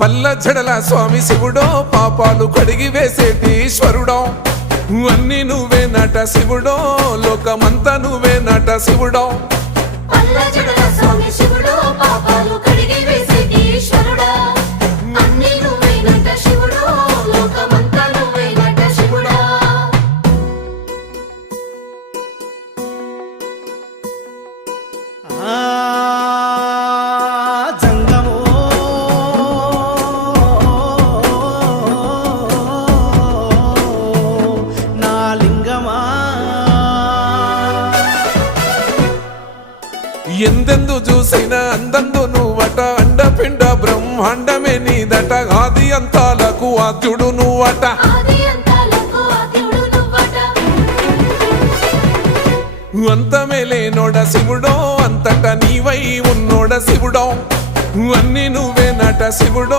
పల్ల జడల స్వామి శివుడో పాపాలు కడిగి వేసేటి ఈశ్వరుడో అన్ని నువ్వే నట శివుడో లోకమంతా నువ్వే నట శివుడో పల్ల జడల స్వామి శివుడో పాపాలు కడిగి వేసేటి ఈశ్వరుడో అన్ని నువ్వే నట శివుడో లోకమంతా నువ్వే నట శివుడో ఎందెందు చూసిన అందందు నువ్వట అండపిండ బ్రహ్మాండమే నీదట ఆది అంతాలకు ఆద్యుడు నువ్వట అంతమే లేనోడ శివుడో అంతట నీవై ఉన్నోడ శివుడో అన్ని నువ్వే నట శివుడో